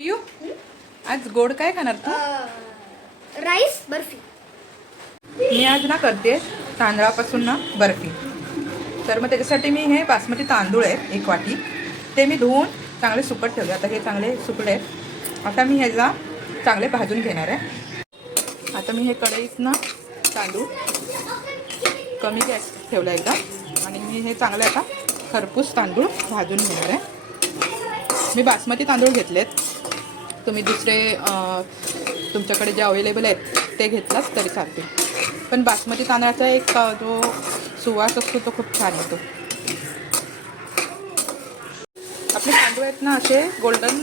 You आज गोड काय खाणार तू? राईस बर्फी. मी आज ना करते तांदळापासून ना बर्फी. तर मग त्याच्यासाठी मी हे बासमती तांदूळ आहेत एक वाटी. ते मी धुवून चांगले सुकट ठेवले आता हे चांगले सुकले आहेत. आता मी ह्याला चांगले भाजून घेणार आहे. आता मी हे कढईत ना तांदूळ कमी गॅस ठेवला एकदा. आणि मी हे चांगले आता खरपूस तांदूळ भाजून घेणार आहे. मी बासमती तांदूळ घेतलेत. तुम्ही दुसरे तुमच्याकडे जे अवेलेबल आहेत ते घेतलात तरी चालते पण बासमती तांदळाचा एक जो सुवास असतो तो खूप छान येतो. आपले तांदूळ आहेत ना असे गोल्डन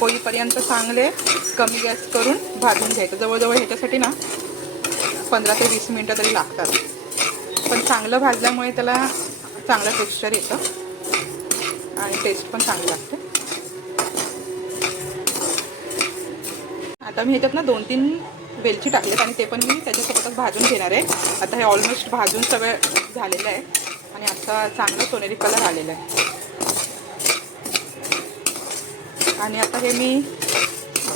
होईपर्यंत चांगले कमी गॅस करून भाजून घ्यायचं. जवळजवळ ह्याच्यासाठी ना पंधरा ते वीस मिनटं तरी लागतात. पण चांगलं भाजल्यामुळे त्याला चांगलं टेक्स्चर येतं. आणि टेस्ट पण चांगली लागते. आता मी ह्याच्यात ना दोन तीन वेलची टाकलेत आणि ते पण मी त्याच्यासोबतच भाजून घेणार आहे. आता हे ऑलमोस्ट भाजून सगळं झालेलं आहे आणि आता चांगलं सोनेरी कलर आलेला आहे. आणि आता हे मी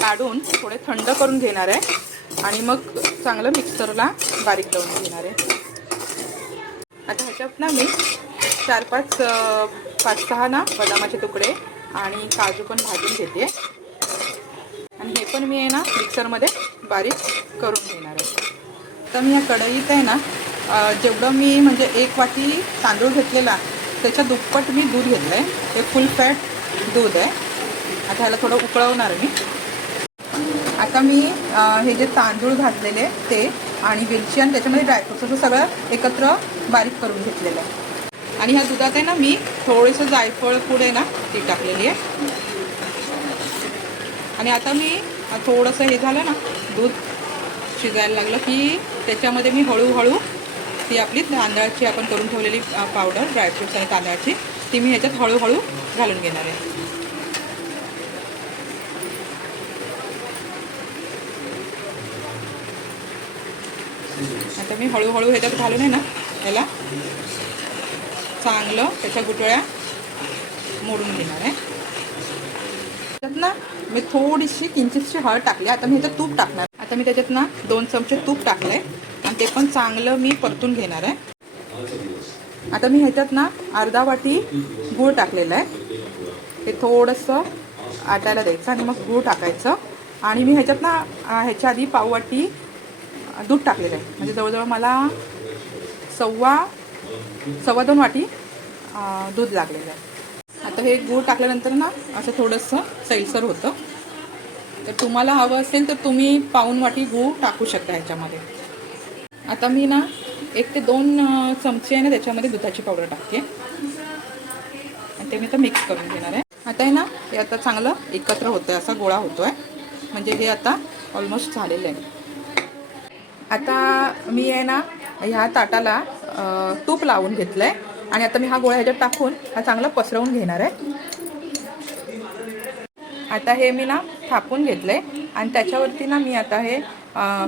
काढून थोडे थंड करून घेणार आहे आणि मग चांगलं मिक्सरला बारीक करून घेणार आहे. आता ह्याच्यात ना मी चार पाच पाच सहा ना बदामाचे तुकडे आणि काजू पण भाजून घेते. आहे हे पण मी आहे ना मिक्सरमध्ये बारीक करून घेणार आहे. तर मी या कढईत आहे ना जेवढं मी म्हणजे एक वाटी तांदूळ घेतलेला त्याच्या दुप्पट मी दूध घेतलं आहे हे फुल फॅट दूध आहे. आता ह्याला थोडं उकळवणार मी. आता मी हे जे तांदूळ घातलेले ते आणि वेलची आणि त्याच्यामध्ये ड्रायफ्रुट्स असं सगळं एकत्र बारीक करून घेतलेलं आहे. आणि ह्या दुधात आहे ना मी थोडंसं जायफळ पुढे आहे ना ती टाकलेली आहे. आणि आता मी थोडंसं हे झालं ना दूध शिजायला लागलं की त्याच्यामध्ये मी हळूहळू ती आपली तांदळाची आपण करून ठेवलेली पावडर ड्रायफ्रुट्स आणि तांदळाची ती मी ह्याच्यात हळूहळू घालून घेणार आहे. आता मी हळूहळू ह्याच्यात घालून आहे ना याला चांगलं त्याच्या गुटळ्या मोडून घेणार आहे. त्याच्यात ना मी थोडीशी किंचितशी हळद टाकली. आता मी ह्याच्यात तूप टाकणार. आता मी त्याच्यात ना दोन चमचे तूप टाकले आणि ते पण चांगलं मी परतून घेणार आहे. आता मी ह्याच्यात ना अर्धा वाटी गूळ टाकलेलं आहे. ते थोडंसं आटायला द्यायचं आणि मग गूळ टाकायचं. आणि मी ह्याच्यात ना ह्याच्या आधी पाववाटी दूध टाकलेलं आहे. म्हणजे जवळजवळ मला सव्वा सव्वा दोन वाटी दूध लागलेलं आहे. हे गूळ टाकल्यानंतर ना असं थोडंसं सैलसर होतं. तर तुम्हाला हवं असेल तर तुम्ही पाऊन वाटी गूळ टाकू शकता ह्याच्यामध्ये. आता मी ना एक ते दोन चमचे आहे ना त्याच्यामध्ये दुधाची पावडर टाकते. आणि ते मी तर मिक्स करून घेणार आहे. आता आहे ना हे आता चांगलं एकत्र होतं आहे असा गोळा होतो आहे म्हणजे हे आता ऑलमोस्ट झालेलं आहे. आता मी आहे ना ह्या ताटाला तूप लावून घेतलं आहे आणि आता मी हा गोळा ह्याच्यात टाकून हा चांगला पसरवून घेणार आहे. आता हे मी ना थापून घेतलं आहे आणि त्याच्यावरती ना मी आता हे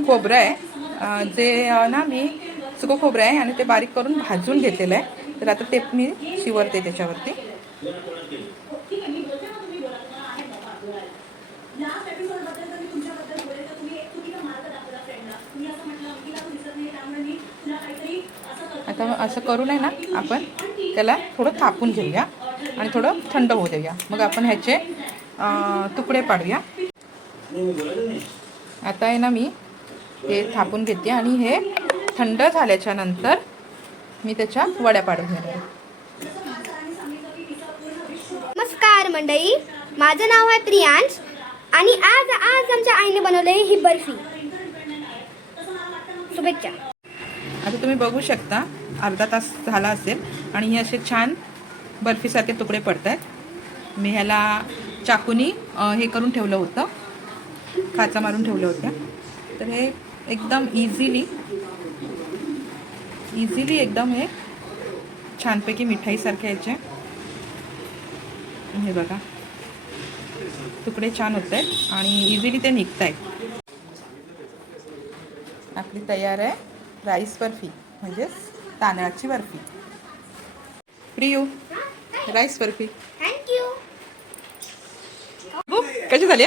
खोबरं आहे. जे ना मी सुकं खोबरं आहे आणि ते बारीक करून भाजून घेतलेलं आहे. तर आता ते मी शिवरते त्याच्यावरती. आता असं करून आहे ना आपण त्याला थोडं थापून घेऊया आणि थोडं थंड होऊ देऊया. मग आपण ह्याचे तुकडे पाडूया. आता आहे ना मी हे थापून घेते आणि हे थंड झाल्याच्यानंतर मी त्याच्या वड्या पाडून घेणार नमस्कार मंडळी. माझं नाव आहे प्रियांश आणि आज आज आमच्या आईने बनवले ही बर्फी. शुभेच्छा. आता तुम्ही बघू शकता अर्धा तास झाला असेल आणि हे असे छान बर्फीसारखे तुकडे पडत आहेत मी ह्याला चाकूनी हे करून ठेवलं होतं. खाचा मारून ठेवल्या होत्या. तर हे एकदम इझिली इझिली एकदम हे छानपैकी मिठाईसारखे याचे हे बघा. तुकडे छान होत आहेत आणि इझिली ते निघत आहेत आपली तयार आहे. राईस बर्फी म्हणजेच तांदळाची बर्फी. प्रियू राईस बर्फी. कशी झाली?